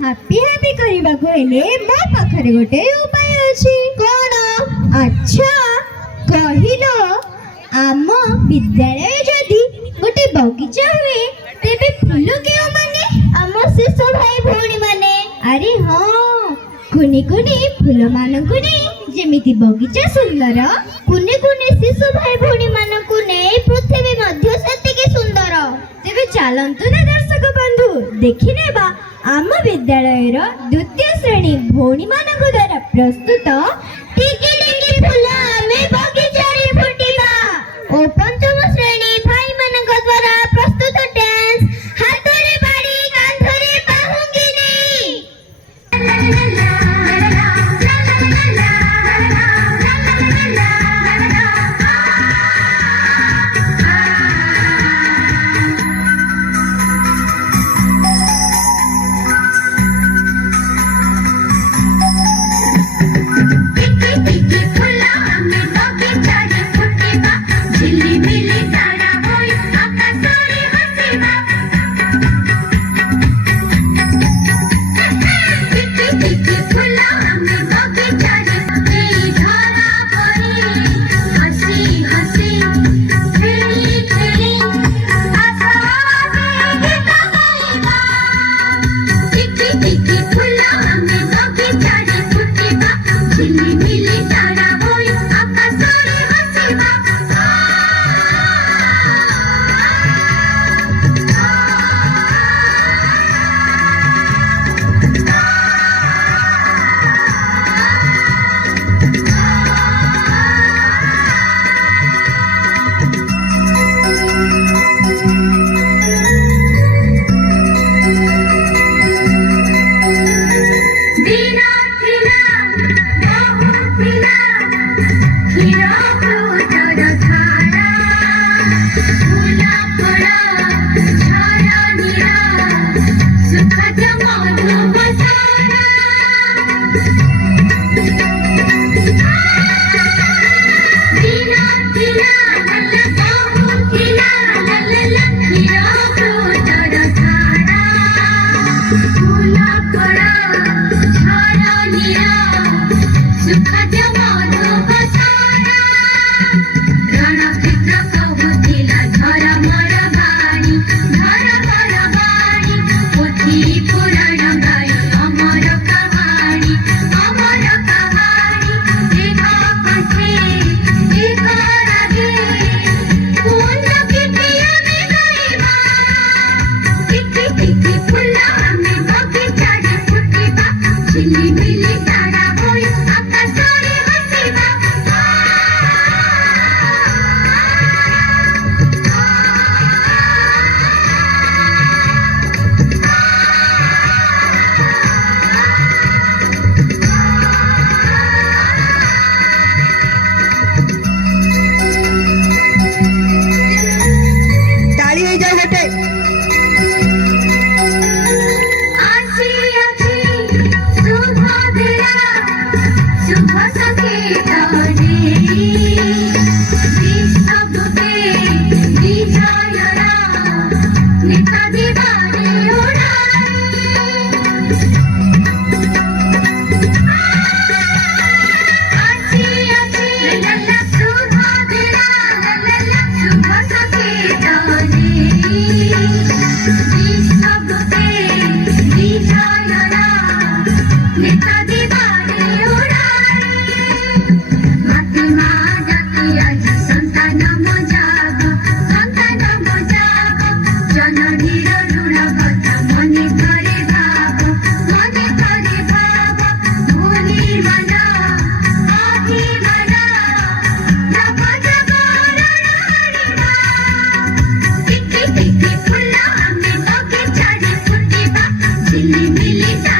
Happy happy କରିବାକୁ ହେଲେ ମୋ ପାଖରେ ଗୋଟେ ଉପାୟ ଅଛି। କଣ? ଆଚ୍ଛା କହିଲ, ଆମ ବିଦ୍ୟାଳୟ ଯଦି ଗୋଟେ ବଗିଚା ହୁଏ ତେବେ ଫୁଲ କେଉଁମାନେ? ଆମ ଶିଶୁ ଭାଇ ଭଉଣୀ ମାନେ। ଆରେ ହଁ, କୁନି କୁନି ଫୁଲମାନଙ୍କୁ ନେଇ ଯେମିତି ବଗିଚା ସୁନ୍ଦର, କୁନି କୁନି ଶିଶୁ ଭାଇ ଭଉଣୀ ମାନଙ୍କୁ ନେଇ ପୃଥିବୀ ମଧ୍ୟ ସେତିକି ସୁନ୍ଦର। ତେବେ ଚାଲନ୍ତୁ ନା ଦର୍ଶକ ବନ୍ଧୁ, ଦେଖିନେବା ଆମ ବିଦ୍ୟାଳୟର ଦ୍ୱିତୀୟ ଶ୍ରେଣୀ ଭଉଣୀମାନଙ୍କ ଦ୍ୱାରା ପ୍ରସ୍ତୁତ ଟିକି ଟିକି ଫୁଲ ଆମେ ବଗିଚାରେ ଫୁଟିବା ଓ ପଞ୍ଚମ ଶ୍ରେଣୀ ଭାଇମାନଙ୍କ ଦ୍ୱାରା ପ୍ରସ୍ତୁତ ଡ୍ୟାନ୍ସ ହାତରେ ବାଡ଼ି କାନ୍ଧରେ ବାହୁଙ୍ଗି ନେଇ। Milita